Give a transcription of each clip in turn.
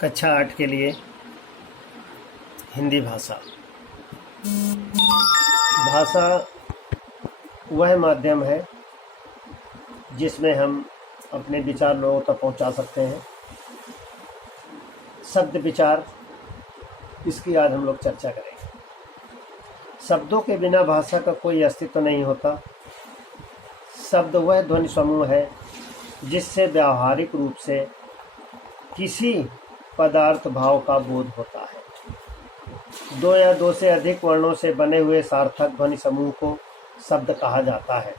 कक्षा 8 के लिए हिंदी भाषा। भाषा वह माध्यम है जिसमें हम अपने विचार लोगों तक पहुंचा सकते हैं। शब्द विचार, इसकी आज हम लोग चर्चा करेंगे। शब्दों के बिना भाषा का कोई अस्तित्व नहीं होता। शब्द वह ध्वनि समूह है जिससे व्यावहारिक रूप से किसी पदार्थ भाव का बोध होता है। दो या दो से अधिक वर्णों से बने हुए सार्थक ध्वनि समूह को शब्द कहा जाता है।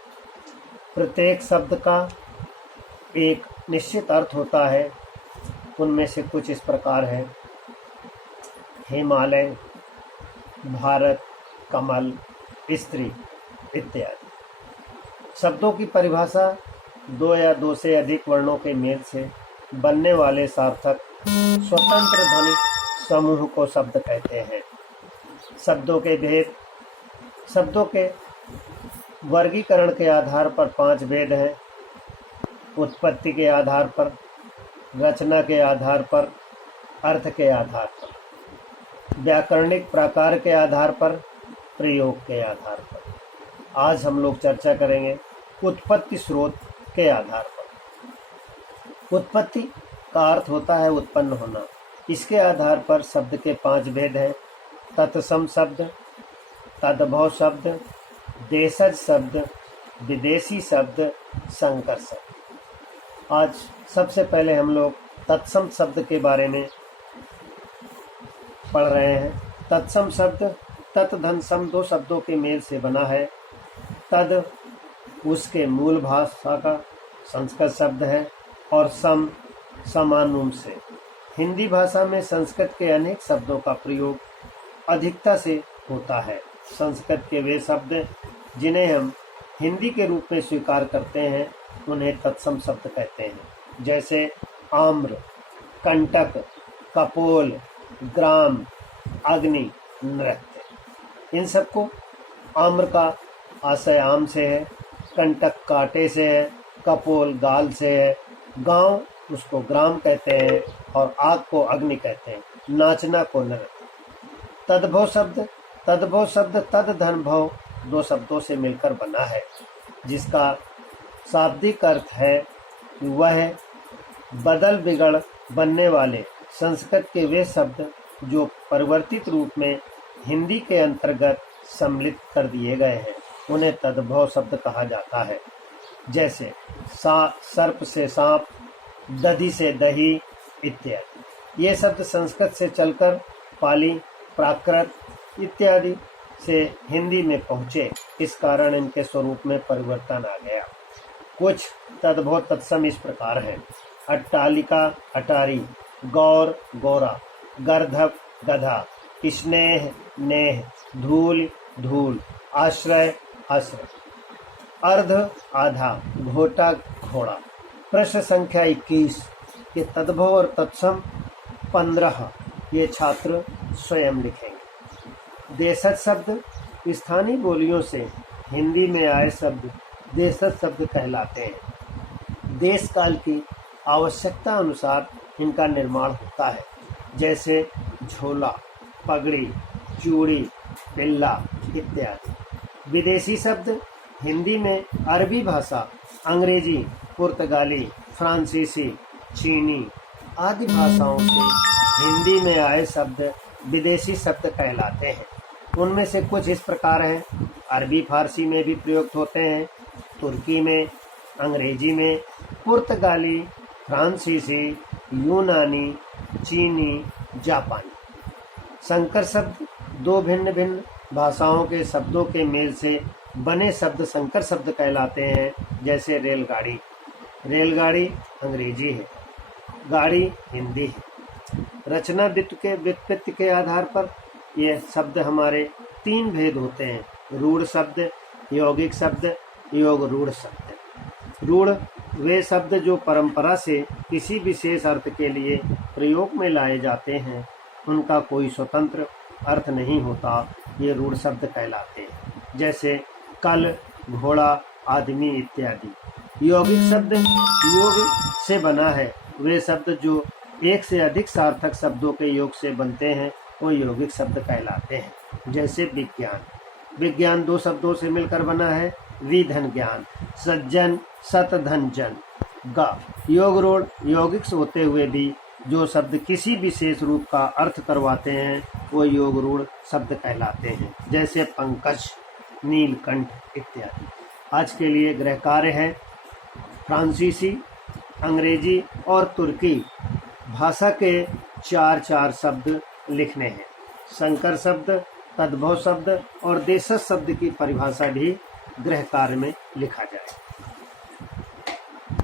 प्रत्येक शब्द का एक निश्चित अर्थ होता है। उनमें से कुछ इस प्रकार है: हिमालय, भारत, कमल, स्त्री इत्यादि। शब्दों की परिभाषा दो या दो से अधिक वर्णों के मेल से बनने वाले सार्थक स्वतंत्र ध्वनि समूह को शब्द कहते हैं। शब्दों के भेद। शब्दों के वर्गीकरण के आधार पर 5 भेद हैं: उत्पत्ति के आधार पर, रचना के आधार पर, अर्थ के आधार पर, व्याकरणिक प्रकार के आधार पर, प्रयोग के आधार पर। आज हम लोग चर्चा करेंगे उत्पत्ति स्रोत के आधार पर। उत्पत्ति का अर्थ होता है उत्पन्न होना। इसके आधार पर शब्द के 5 भेद हैं: तत्सम शब्द, तद्भव शब्द, देशज शब्द, विदेशी शब्द, संकर शब्द। आज सबसे पहले हम लोग तत्सम शब्द के बारे में पढ़ रहे हैं। तत्सम शब्द तत् धन सम 2 शब्दों के मेल से बना है। तद उसके मूल भाषा का संस्कृत शब्द है और सम समानुम से। हिंदी भाषा में संस्कृत के अनेक शब्दों का प्रयोग अधिकता से होता है। संस्कृत के वे शब्द जिन्हें हम हिंदी के रूप में स्वीकार करते हैं उन्हें तत्सम शब्द कहते हैं, जैसे आम्र, कंटक, कपोल, ग्राम, अग्नि, नृत्य। इन सबको आम्र का आशय आम से है, कंटक कांटे से है, कपोल गाल से है, गांव उसको ग्राम कहते हैं और आग को अग्नि कहते हैं, नाचना को नृत्य। तद्भव शब्द तद धन भव 2 शब्दों से मिलकर बना है, जिसका शाब्दिक अर्थ है वह बदल बिगड़ बनने वाले संस्कृत के वे शब्द जो परिवर्तित रूप में हिंदी के अंतर्गत सम्मिलित कर दिए गए हैं, उन्हें तद्भव शब्द कहा जाता है। जैसे सर्प से सांप, दधी से दही इत्यादि। ये शब्द संस्कृत से चलकर पाली, प्राकृत इत्यादि से हिंदी में पहुँचे। इस कारण इनके स्वरूप में परिवर्तन आ गया। कुछ तद्भव तत्सम इस प्रकार हैं: अट्टालिका अटारी, गौर गोरा, गर्धव गधा, स्नेह नेह, धूल धूल, आश्रय आश्रय, अर्ध आधा, घोटा घोड़ा। प्रश्न संख्या 21। ये तद्भव और तत्सम 15 ये छात्र स्वयं लिखेंगे। देशज शब्द स्थानीय बोलियों से हिंदी में आए शब्द देशज शब्द कहलाते हैं। देश काल की आवश्यकता अनुसार इनका निर्माण होता है, जैसे झोला, पगड़ी, चूड़ी, बिल्ला इत्यादि। विदेशी शब्द हिंदी में अरबी भाषा, अंग्रेजी, पुर्तगाली, फ्रांसीसी, चीनी आदि भाषाओं से हिंदी में आए शब्द विदेशी शब्द कहलाते हैं। उनमें से कुछ इस प्रकार हैं: अरबी फारसी में भी प्रयुक्त होते हैं, तुर्की में, अंग्रेजी में, पुर्तगाली, फ्रांसीसी, यूनानी, चीनी, जापानी। संकर शब्द 2 भिन्न भिन्न भाषाओं के शब्दों के मेल से बने शब्द संकर शब्द कहलाते हैं, जैसे रेलगाड़ी। रेलगाड़ी अंग्रेजी है, गाड़ी हिंदी है। रचना व्युत्पत्ति के आधार पर ये शब्द हमारे 3 भेद होते हैं: रूढ़ शब्द, यौगिक शब्द, योग रूढ़ शब्द। रूढ़ वे शब्द जो परंपरा से किसी विशेष अर्थ के लिए प्रयोग में लाए जाते हैं, उनका कोई स्वतंत्र अर्थ नहीं होता, ये रूढ़ शब्द कहलाते हैं, जैसे कल, घोड़ा, आदमी इत्यादि। यौगिक शब्द योग से बना है, वे शब्द जो एक से अधिक सार्थक शब्दों के योग से बनते हैं वो यौगिक शब्द कहलाते हैं। जैसे विज्ञान, विज्ञान 2 शब्दों से मिलकर बना है, विधन ज्ञान, सज्जन सत धन जन। ग योग रूढ़, यौगिक होते हुए भी जो शब्द किसी विशेष रूप का अर्थ करवाते हैं वो योग रूढ़ शब्द कहलाते हैं। जैसे पंकज, नीलकंठ इत्यादि। आज के लिए गृह कार्य है फ्रांसीसी, अंग्रेजी और तुर्की भाषा के 4 शब्द लिखने हैं। संकर शब्द, तद्भव शब्द और देशज शब्द की परिभाषा भी गृह कार्य में लिखा जाए।